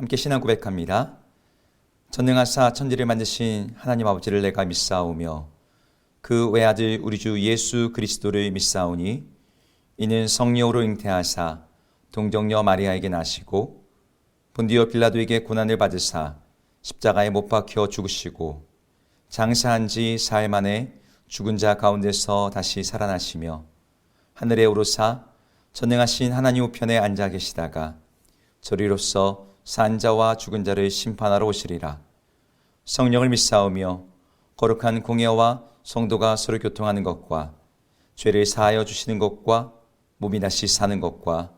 함께 신앙 고백합니다. 전능하사 천지를 만드신 하나님 아버지를 내가 믿사오며 그 외아들 우리 주 예수 그리스도를 믿사오니 이는 성령으로 잉태하사 동정녀 마리아에게 나시고 본디오 빌라도에게 고난을 받으사 십자가에 못 박혀 죽으시고 장사한 지 사흘 만에 죽은 자 가운데서 다시 살아나시며 하늘에 오르사 전능하신 하나님 우편에 앉아 계시다가 저리로서 산 자와 죽은 자를 심판하러 오시리라. 성령을 믿사오며 거룩한 공예와 성도가 서로 교통하는 것과 죄를 사하여 주시는 것과 몸이 다시 사는 것과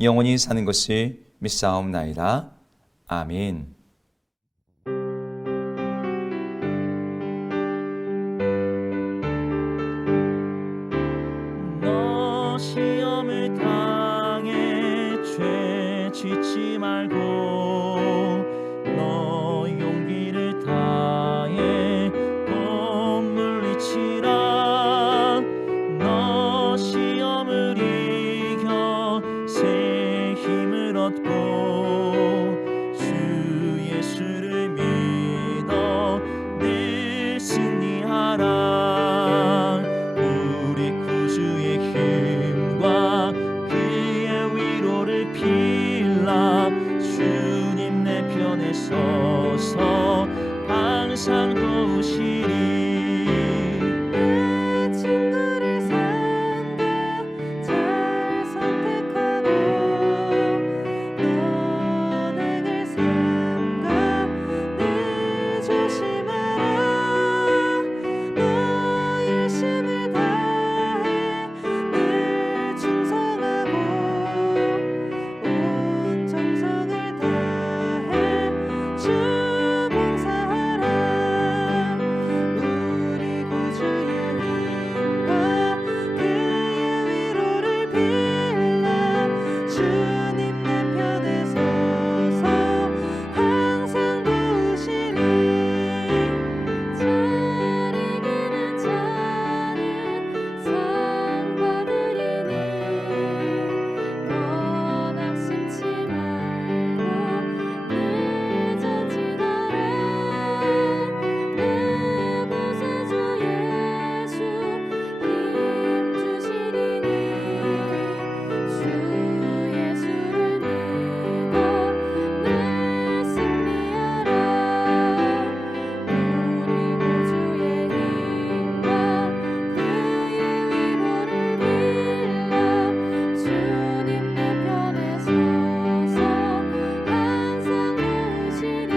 영원히 사는 것을 믿사옵나이다. 아멘. 너 시험을 당해 죄 짓지 말고 너 용기를 다해 곧 물리치라. 너 시험을 이겨 새 힘을 얻고 주 예수를 믿어 늘 승리하라. 우리 구주의 힘과 그의 위로를 빌라. 주님 내 편에 서서 항상 도우시리. 내 친구를 산다 잘 선택하고 너에게 삼가 늘 조심하라. 너 열심을 다해 늘 충성하고 온 정성을 다해 주 봉사하라. 우리 구주의 힘과 그의 위로를 빌라. 주님 내 편에 서서 항상 도우시리. 잘 이기는 자는 상 받으리니 너 낙심치 말고 늘 전진하라. 내 구세주 예수 힘 주시리니 주 예수를 믿어 늘 승리하라. 우리 구주의 힘과 그의 위로를 빌라. 주님 내 편에 서서 항상 도우시리.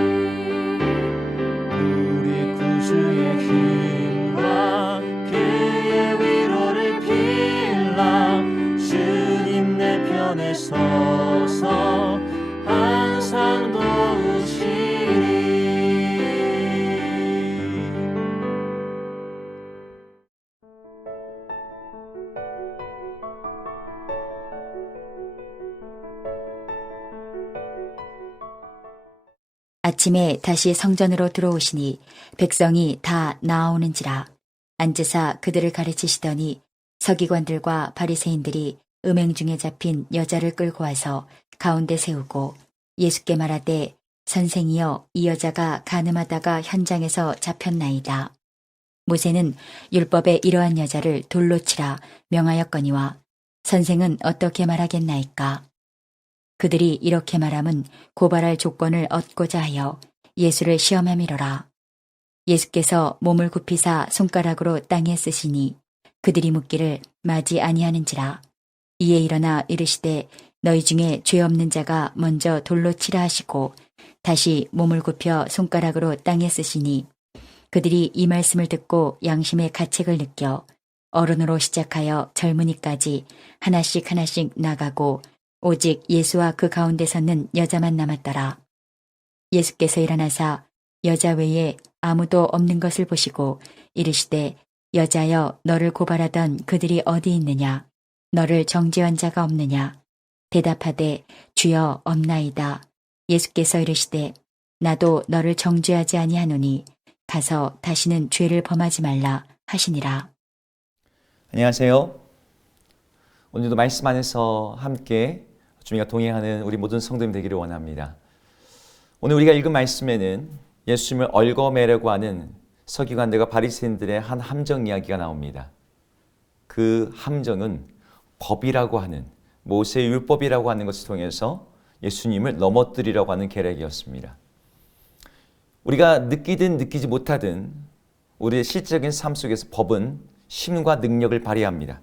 우리 구주의 힘과 그의 위로를 빌라. 주님 내 편에 서서 항상 도우시리. 아침에 다시 성전으로 들어오시니 백성이 다 나아오는지라. 앉으사 그들을 가르치시더니 서기관들과 바리새인들이 음행 중에 잡힌 여자를 끌고 와서 가운데 세우고 예수께 말하되 선생이여 이 여자가 간음하다가 현장에서 잡혔나이다. 모세는 율법에 이러한 여자를 돌로 치라 명하였거니와 선생은 어떻게 말하겠나이까. 그들이 이렇게 말함은 고발할 조건을 얻고자 하여 예수를 시험함이로라. 예수께서 몸을 굽히사 손가락으로 땅에 쓰시니 그들이 묻기를 마지 아니하는지라. 이에 일어나 이르시되 너희 중에 죄 없는 자가 먼저 돌로 치라 하시고 다시 몸을 굽혀 손가락으로 땅에 쓰시니 그들이 이 말씀을 듣고 양심의 가책을 느껴 어른으로 시작하여 젊은이까지 하나씩 하나씩 나가고 오직 예수와 그 가운데 섰는 여자만 남았더라. 예수께서 일어나사 여자 외에 아무도 없는 것을 보시고 이르시되 여자여 너를 고발하던 그들이 어디 있느냐? 너를 정죄한 자가 없느냐? 대답하되 주여 없나이다. 예수께서 이르시되 나도 너를 정죄하지 아니하노니 가서 다시는 죄를 범하지 말라 하시니라. 안녕하세요. 오늘도 말씀 안에서 함께 주님과 동행하는 우리 모든 성도님 되기를 원합니다. 오늘 우리가 읽은 말씀에는 예수님을 얽어매려고 하는 서기관들과 바리새인들의 한 함정 이야기가 나옵니다. 그 함정은 법이라고 하는, 모세의 율법이라고 하는 것을 통해서 예수님을 넘어뜨리려고 하는 계략이었습니다. 우리가 느끼든 느끼지 못하든 우리의 실질적인 삶 속에서 법은 힘과 능력을 발휘합니다.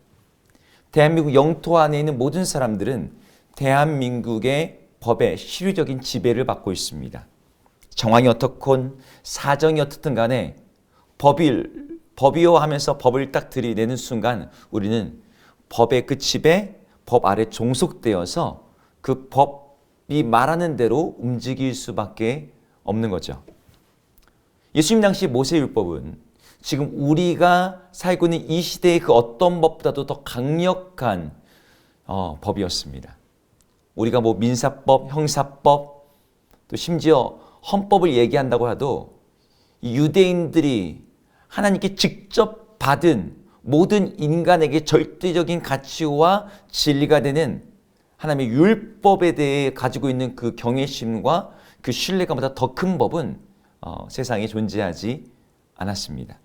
대한민국 영토 안에 있는 모든 사람들은 대한민국의 법의 실효적인 지배를 받고 있습니다. 정황이 어떻건 사정이 어떻든 간에 법이요 하면서 법을 딱 들이내는 순간 우리는 법의 그 지배, 법 아래 종속되어서 그 법이 말하는 대로 움직일 수밖에 없는 거죠. 예수님 당시 모세율법은 지금 우리가 살고 있는 이 시대의 그 어떤 법보다도 더 강력한 법이었습니다. 우리가 뭐 민사법, 형사법, 또 심지어 헌법을 얘기한다고 해도 유대인들이 하나님께 직접 받은 모든 인간에게 절대적인 가치와 진리가 되는 하나님의 율법에 대해 가지고 있는 그 경외심과 그 신뢰감보다 더 큰 법은 세상에 존재하지 않았습니다.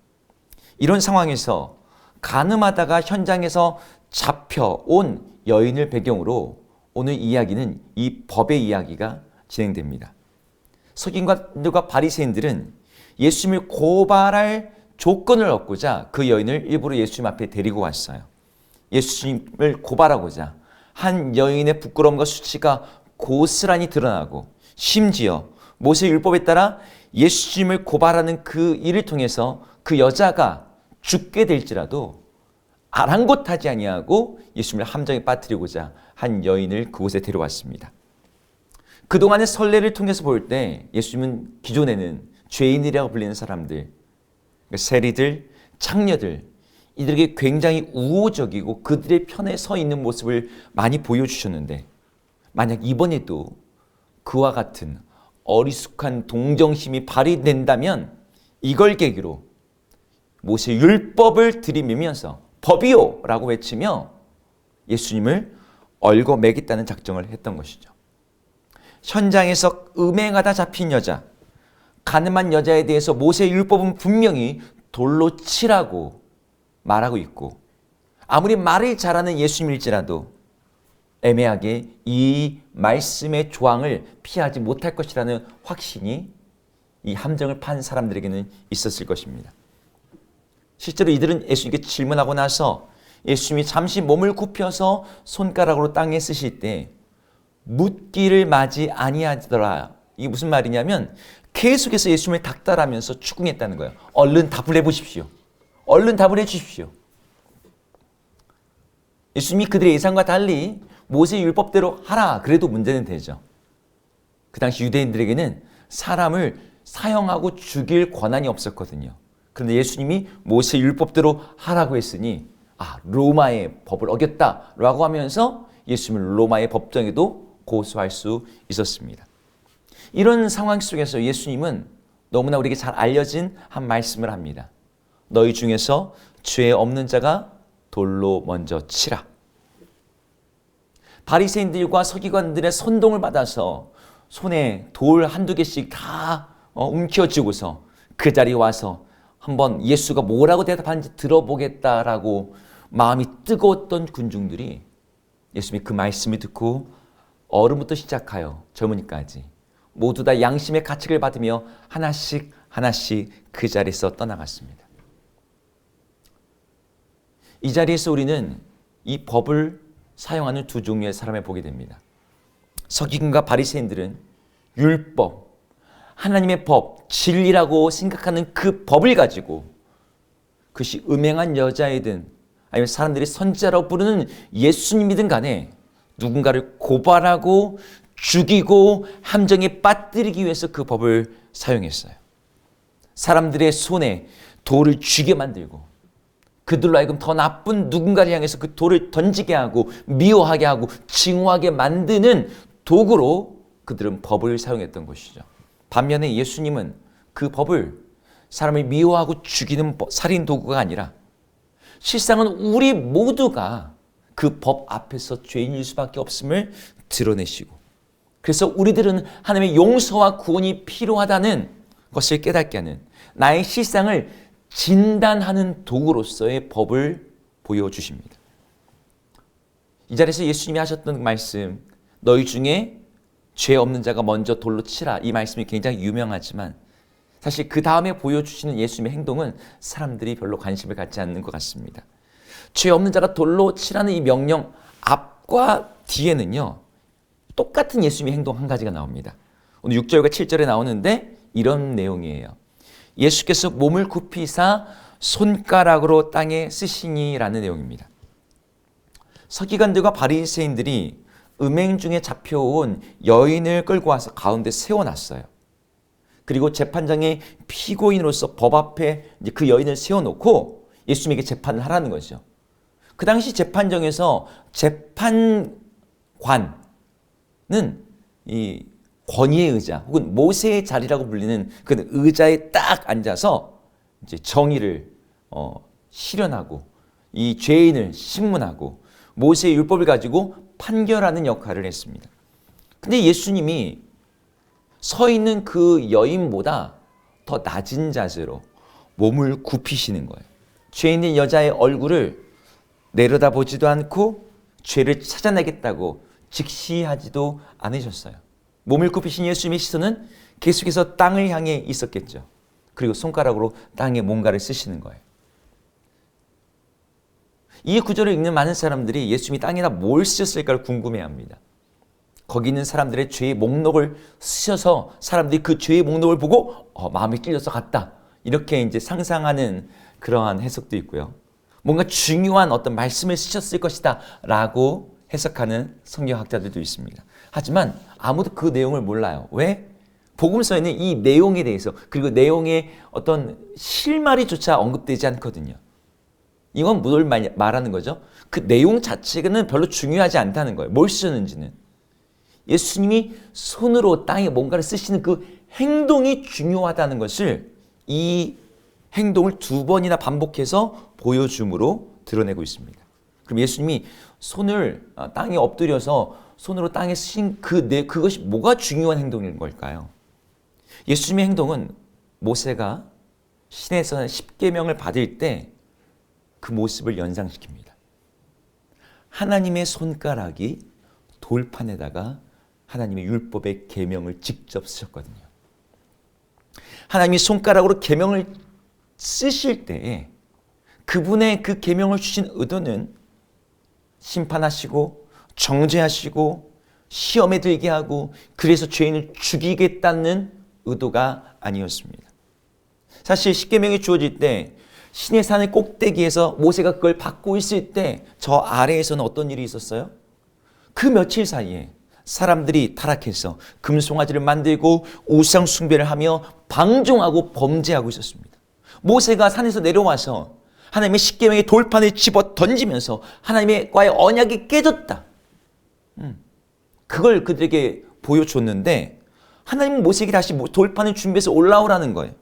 이런 상황에서 간음하다가 현장에서 잡혀온 여인을 배경으로 오늘 이야기는 이 법의 이야기가 진행됩니다. 서기관들과 바리새인들은 예수님을 고발할 조건을 얻고자 그 여인을 일부러 예수님 앞에 데리고 왔어요. 예수님을 고발하고자 한 여인의 부끄러움과 수치가 고스란히 드러나고 심지어 모세 율법에 따라 예수님을 고발하는 그 일을 통해서 그 여자가 죽게 될지라도 아랑곳하지 아니하고 예수님을 함정에 빠뜨리고자 한 여인을 그곳에 데려왔습니다. 그동안의 선례를 통해서 볼 때 예수님은 기존에는 죄인이라고 불리는 사람들, 세리들, 창녀들, 이들에게 굉장히 우호적이고 그들의 편에 서 있는 모습을 많이 보여주셨는데 만약 이번에도 그와 같은 어리숙한 동정심이 발휘된다면 이걸 계기로 모세 율법을 들이밀면서 법이요! 라고 외치며 예수님을 얽어매겠다는 작정을 했던 것이죠. 현장에서 음행하다 잡힌 여자, 가늠한 여자에 대해서 모세 율법은 분명히 돌로 치라고 말하고 있고 아무리 말을 잘하는 예수님일지라도 애매하게 이 말씀의 조항을 피하지 못할 것이라는 확신이 이 함정을 판 사람들에게는 있었을 것입니다. 실제로 이들은 예수님께 질문하고 나서 예수님이 잠시 몸을 굽혀서 손가락으로 땅에 쓰실 때 묻기를 마지 아니하더라. 이게 무슨 말이냐면 계속해서 예수님을 닥달하면서 추궁했다는 거예요. 얼른 답을 해보십시오. 얼른 답을 해주십시오. 예수님이 그들의 예상과 달리 모세 율법대로 하라. 그래도 문제는 되죠. 그 당시 유대인들에게는 사람을 사형하고 죽일 권한이 없었거든요. 그런데 예수님이 모세 율법대로 하라고 했으니 로마의 법을 어겼다라고 하면서 예수님을 로마의 법정에도 고소할 수 있었습니다. 이런 상황 속에서 예수님은 너무나 우리에게 잘 알려진 한 말씀을 합니다. 너희 중에서 죄 없는 자가 돌로 먼저 치라. 바리새인들과 서기관들의 선동을 받아서 손에 돌 한두 개씩 다 움켜쥐고서 그 자리에 와서 한번 예수가 뭐라고 대답하는지 들어보겠다라고 마음이 뜨거웠던 군중들이 예수님이 그 말씀을 듣고 어른부터 시작하여 젊은이까지 모두 다 양심의 가책을 받으며 하나씩 그 자리에서 떠나갔습니다. 이 자리에서 우리는 이 법을 사용하는 두 종류의 사람을 보게 됩니다. 서기관과 바리새인들은 율법, 하나님의 법, 진리라고 생각하는 그 법을 가지고 그것이 음행한 여자이든 아니면 사람들이 선지자라고 부르는 예수님이든 간에 누군가를 고발하고 죽이고 함정에 빠뜨리기 위해서 그 법을 사용했어요. 사람들의 손에 돌을 쥐게 만들고 그들로 하여금 더 나쁜 누군가를 향해서 그 돌을 던지게 하고 미워하게 하고 징후하게 만드는 도구로 그들은 법을 사용했던 것이죠. 반면에 예수님은 그 법을 사람을 미워하고 죽이는 살인 도구가 아니라 실상은 우리 모두가 그 법 앞에서 죄인일 수밖에 없음을 드러내시고 그래서 우리들은 하나님의 용서와 구원이 필요하다는 것을 깨닫게 하는 나의 실상을 진단하는 도구로서의 법을 보여주십니다. 이 자리에서 예수님이 하셨던 말씀, 너희 중에 죄 없는 자가 먼저 돌로 치라, 이 말씀이 굉장히 유명하지만 사실 그 다음에 보여주시는 예수님의 행동은 사람들이 별로 관심을 갖지 않는 것 같습니다. 죄 없는 자가 돌로 치라는 이 명령 앞과 뒤에는요, 똑같은 예수님의 행동 한 가지가 나옵니다. 오늘 6절과 7절에 나오는데 이런 내용이에요. 예수께서 몸을 굽히사 손가락으로 땅에 쓰시니라는 내용입니다. 서기관들과 바리새인들이 음행 중에 잡혀온 여인을 끌고 와서 가운데 세워놨어요. 그리고 재판장의 피고인으로서 법 앞에 그 여인을 세워놓고 예수님에게 재판을 하라는 거죠. 그 당시 재판정에서 재판관은 이 권위의 의자 혹은 모세의 자리라고 불리는 그 의자에 딱 앉아서 이제 정의를 실현하고 이 죄인을 신문하고 모세의 율법을 가지고 판결하는 역할을 했습니다. 근데 예수님이 서 있는 그 여인보다 더 낮은 자세로 몸을 굽히시는 거예요. 죄 있는 여자의 얼굴을 내려다보지도 않고 죄를 찾아내겠다고 직시하지도 않으셨어요. 몸을 굽히신 예수님의 시선은 계속해서 땅을 향해 있었겠죠. 그리고 손가락으로 땅에 뭔가를 쓰시는 거예요. 이 구절을 읽는 많은 사람들이 예수님이 땅에다 뭘 쓰셨을까를 궁금해합니다. 거기 있는 사람들의 죄의 목록을 쓰셔서 사람들이 그 죄의 목록을 보고 마음이 찔려서 갔다, 이렇게 이제 상상하는 그러한 해석도 있고요. 뭔가 중요한 어떤 말씀을 쓰셨을 것이다 라고 해석하는 성경학자들도 있습니다. 하지만 아무도 그 내용을 몰라요. 왜? 복음서에는 이 내용에 대해서, 그리고 내용의 어떤 실마리조차 언급되지 않거든요. 이건 뭘 말하는 거죠? 그 내용 자체는 별로 중요하지 않다는 거예요. 뭘 쓰는지는. 예수님이 손으로 땅에 뭔가를 쓰시는 그 행동이 중요하다는 것을 이 행동을 두 번이나 반복해서 보여줌으로 드러내고 있습니다. 그럼 예수님이 손을 땅에 엎드려서 손으로 땅에 쓰신 그것이 뭐가 중요한 행동인 걸까요? 예수님의 행동은 모세가 시내에서 10계명을 받을 때 그 모습을 연상시킵니다. 하나님의 손가락이 돌판에다가 하나님의 율법의 계명을 직접 쓰셨거든요. 하나님이 손가락으로 계명을 쓰실 때에 그분의 그 계명을 주신 의도는 심판하시고 정죄하시고 시험에 들게 하고 그래서 죄인을 죽이겠다는 의도가 아니었습니다. 사실 십계명이 주어질 때 신의 산의 꼭대기에서 모세가 그걸 받고 있을 때 저 아래에서는 어떤 일이 있었어요? 그 며칠 사이에 사람들이 타락해서 금송아지를 만들고 우상 숭배를 하며 방종하고 범죄하고 있었습니다. 모세가 산에서 내려와서 하나님의 십계명의 돌판을 집어 던지면서 하나님과의 언약이 깨졌다, 그걸 그들에게 보여줬는데 하나님은 모세에게 다시 돌판을 준비해서 올라오라는 거예요.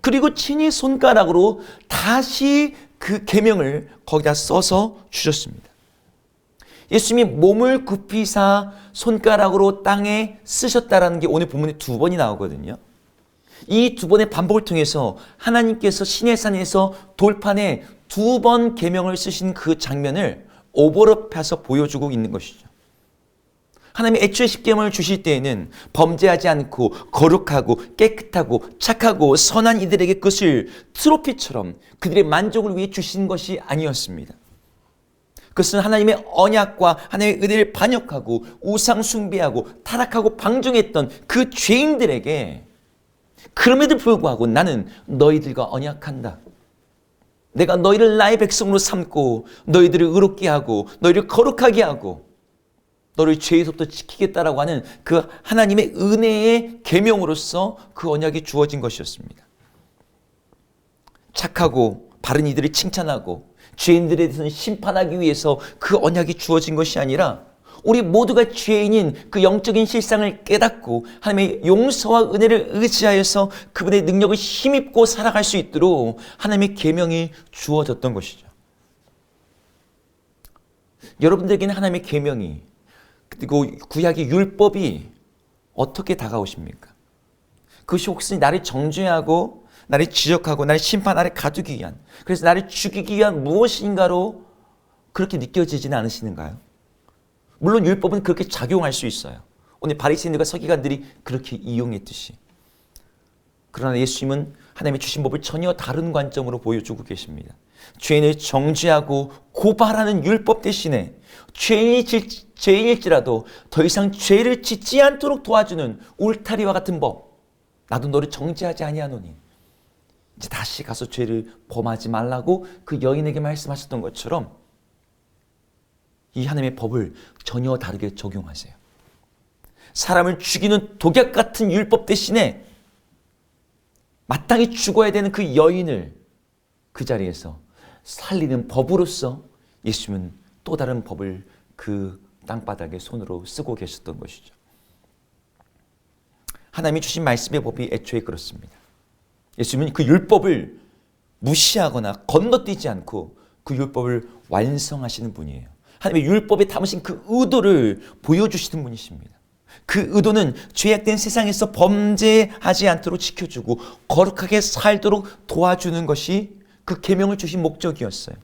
그리고 친히 손가락으로 다시 그 계명을 거기다 써서 주셨습니다. 예수님이 몸을 굽히사 손가락으로 땅에 쓰셨다라는 게 오늘 본문에 두 번이 나오거든요. 이 두 번의 반복을 통해서 하나님께서 시내산에서 돌판에 두 번 계명을 쓰신 그 장면을 오버랩해서 보여주고 있는 것이죠. 하나님이 애초에 십계명을 주실 때에는 범죄하지 않고 거룩하고 깨끗하고 착하고 선한 이들에게 그것을 트로피처럼 그들의 만족을 위해 주신 것이 아니었습니다. 그것은 하나님의 언약과 하나님의 은혜를 반역하고 우상 숭배하고 타락하고 방종했던 그 죄인들에게, 그럼에도 불구하고 나는 너희들과 언약한다, 내가 너희를 나의 백성으로 삼고 너희들을 의롭게 하고 너희를 거룩하게 하고 너를 죄에서부터 지키겠다라고 하는 그 하나님의 은혜의 계명으로서 그 언약이 주어진 것이었습니다. 착하고 바른 이들을 칭찬하고 죄인들에 대해서는 심판하기 위해서 그 언약이 주어진 것이 아니라 우리 모두가 죄인인 그 영적인 실상을 깨닫고 하나님의 용서와 은혜를 의지하여서 그분의 능력을 힘입고 살아갈 수 있도록 하나님의 계명이 주어졌던 것이죠. 여러분들에게는 하나님의 계명이, 그리고 구약의 율법이 어떻게 다가오십니까? 그것이 혹시 나를 정죄하고 나를 지적하고 나를 심판 아래 가두기 위한, 그래서 나를 죽이기 위한 무엇인가로 그렇게 느껴지지는 않으시는가요? 물론 율법은 그렇게 작용할 수 있어요. 오늘 바리새인들과 서기관들이 그렇게 이용했듯이. 그러나 예수님은 하나님의 주신 법을 전혀 다른 관점으로 보여주고 계십니다. 죄인을 정죄하고 고발하는 율법 대신에 죄인일지라도 더 이상 죄를 짓지 않도록 도와주는 울타리와 같은 법. 나도 너를 정죄하지 아니하노니 이제 다시 가서 죄를 범하지 말라고 그 여인에게 말씀하셨던 것처럼 이 하나님의 법을 전혀 다르게 적용하세요. 사람을 죽이는 독약 같은 율법 대신에 마땅히 죽어야 되는 그 여인을 그 자리에서 살리는 법으로서 예수님은 또 다른 법을 그 땅바닥에 손으로 쓰고 계셨던 것이죠. 하나님이 주신 말씀의 법이 애초에 그렇습니다. 예수님은 그 율법을 무시하거나 건너뛰지 않고 그 율법을 완성하시는 분이에요. 하나님의 율법에 담으신 그 의도를 보여주시는 분이십니다. 그 의도는 죄악된 세상에서 범죄하지 않도록 지켜주고 거룩하게 살도록 도와주는 것이 그 계명을 주신 목적이었어요.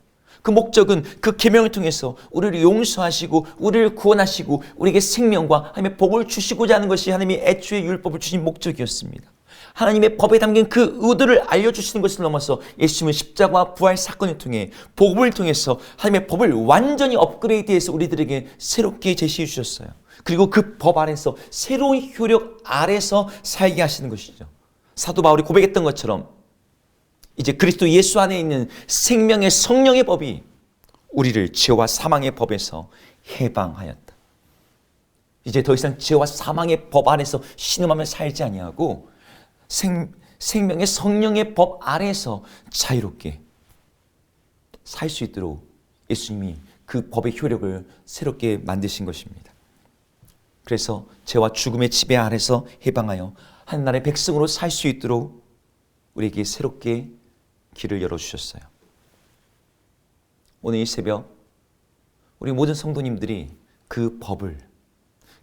그 목적은 그 계명을 통해서 우리를 용서하시고 우리를 구원하시고 우리에게 생명과 하나님의 복을 주시고자 하는 것이 하나님이 애초에 율법을 주신 목적이었습니다. 하나님의 법에 담긴 그 의도를 알려주시는 것을 넘어서 예수님은 십자가와 부활 사건을 통해 복음을 통해서 하나님의 법을 완전히 업그레이드해서 우리들에게 새롭게 제시해 주셨어요. 그리고 그 법 안에서 새로운 효력 아래서 살게 하시는 것이죠. 사도 바울이 고백했던 것처럼 이제 그리스도 예수 안에 있는 생명의 성령의 법이 우리를 죄와 사망의 법에서 해방하였다. 이제 더 이상 죄와 사망의 법 안에서 신음하며 살지 아니하고 생명의 성령의 법 아래에서 자유롭게 살 수 있도록 예수님이 그 법의 효력을 새롭게 만드신 것입니다. 그래서 죄와 죽음의 지배 아래서 해방하여 하나님의 백성으로 살 수 있도록 우리에게 새롭게 길을 열어주셨어요. 오늘 이 새벽 우리 모든 성도님들이 그 법을,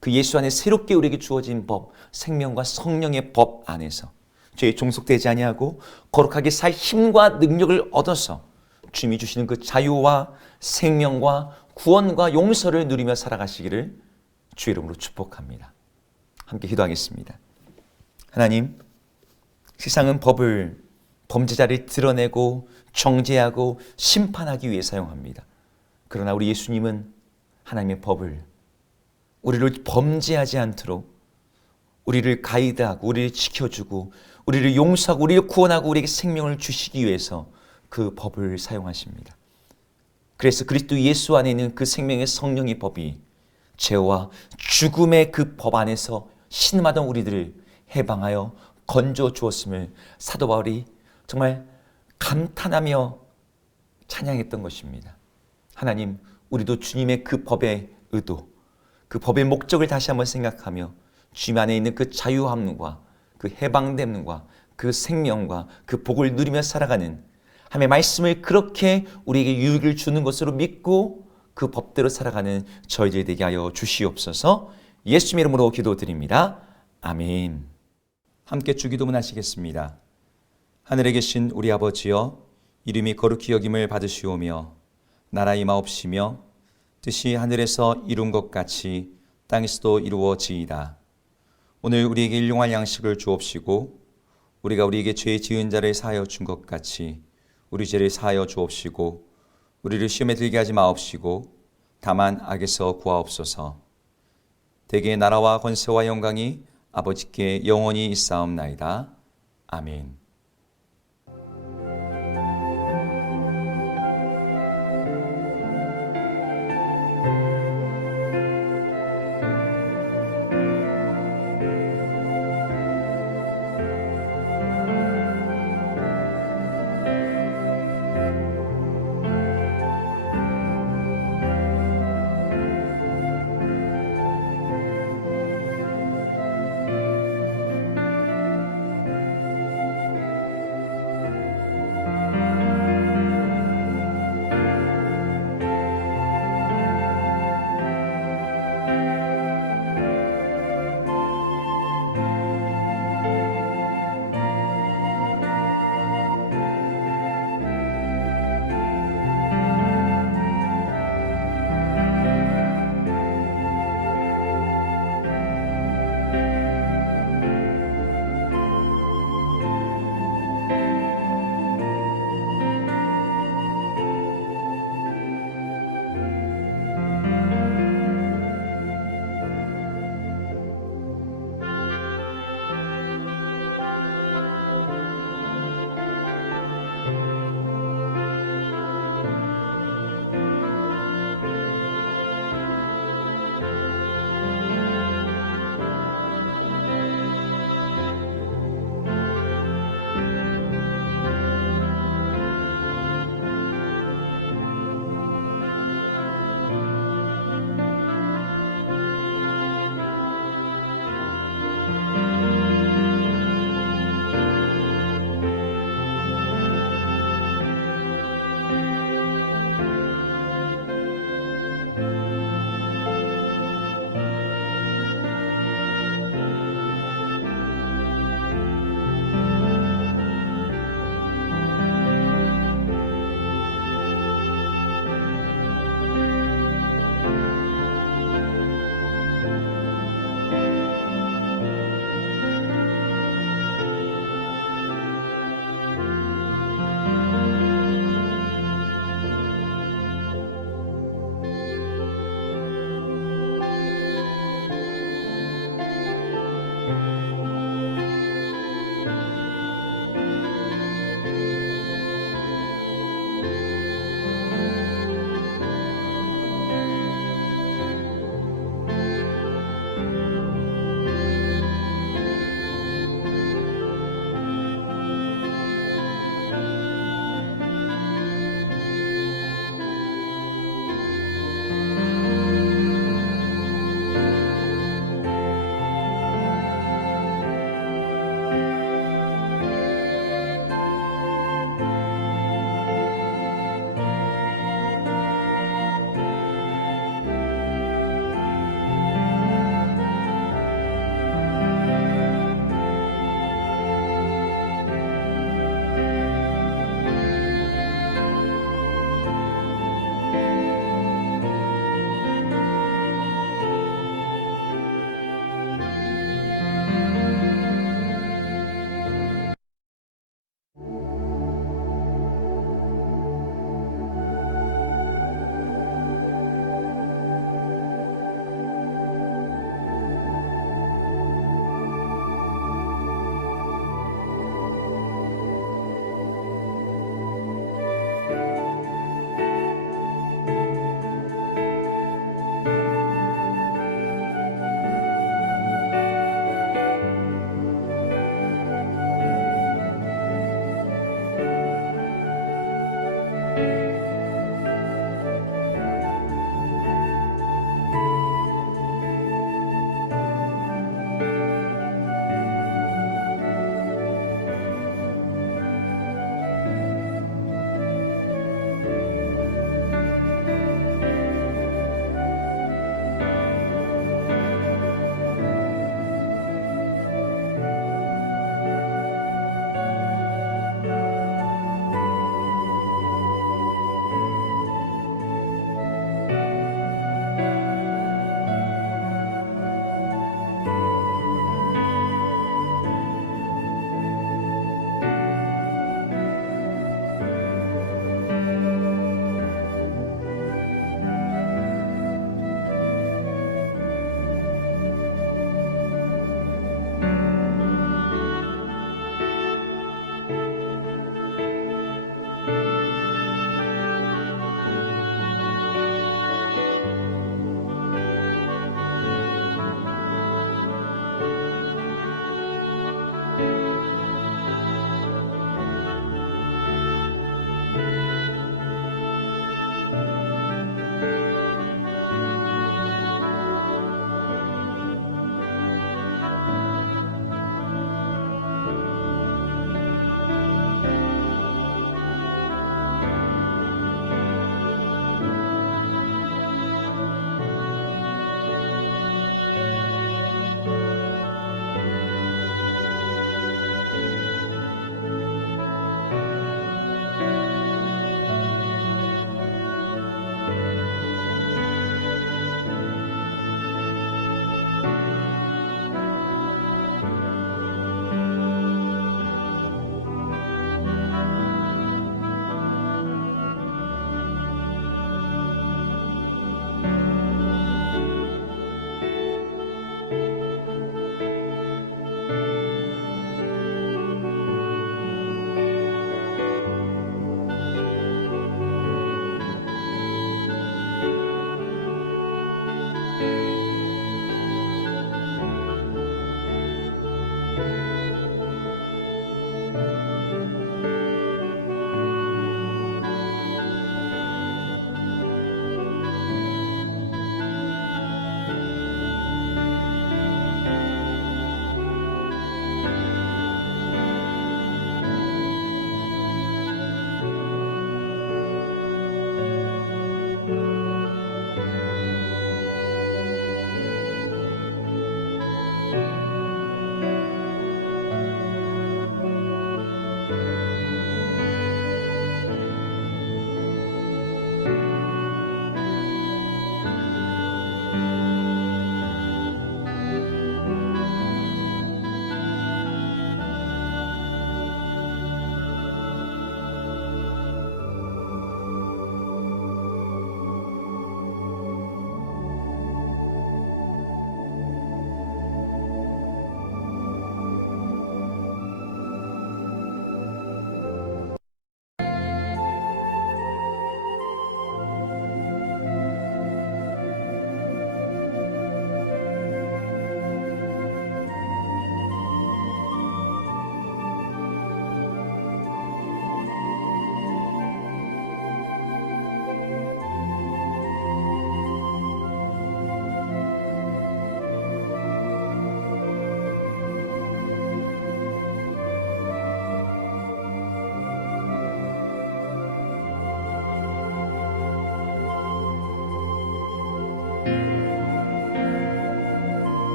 그 예수 안에 새롭게 우리에게 주어진 법, 생명과 성령의 법 안에서 죄에 종속되지 아니하고 거룩하게 살 힘과 능력을 얻어서 주님이 주시는 그 자유와 생명과 구원과 용서를 누리며 살아가시기를 주의 이름으로 축복합니다. 함께 기도하겠습니다. 하나님, 세상은 법을 범죄자를 드러내고 정죄하고 심판하기 위해 사용합니다. 그러나 우리 예수님은 하나님의 법을 우리를 범죄하지 않도록 우리를 가이드하고 우리를 지켜주고 우리를 용서하고 우리를 구원하고 우리에게 생명을 주시기 위해서 그 법을 사용하십니다. 그래서 그리스도 예수 안에 있는 그 생명의 성령의 법이 죄와 죽음의 그 법 안에서 신음하던 우리들을 해방하여 건져 주었음을 사도 바울이 정말 감탄하며 찬양했던 것입니다. 하나님, 우리도 주님의 그 법의 의도, 그 법의 목적을 다시 한번 생각하며 주님 안에 있는 그 자유함과 그 해방됨과 그 생명과 그 복을 누리며 살아가는 하나님의 말씀을 그렇게 우리에게 유익을 주는 것으로 믿고 그 법대로 살아가는 저희들 되게 하여 주시옵소서. 예수님 이름으로 기도드립니다. 아멘. 함께 주기도문 하시겠습니다. 하늘에 계신 우리 아버지여, 이름이 거룩히 여김을 받으시오며 나라 임하옵시며 뜻이 하늘에서 이룬 것 같이 땅에서도 이루어지이다. 오늘 우리에게 일용할 양식을 주옵시고 우리가 우리에게 죄 지은 자를 사하여 준 것 같이 우리 죄를 사하여 주옵시고 우리를 시험에 들게 하지 마옵시고 다만 악에서 구하옵소서. 대개 나라와 권세와 영광이 아버지께 영원히 있사옵나이다. 아멘.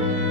주님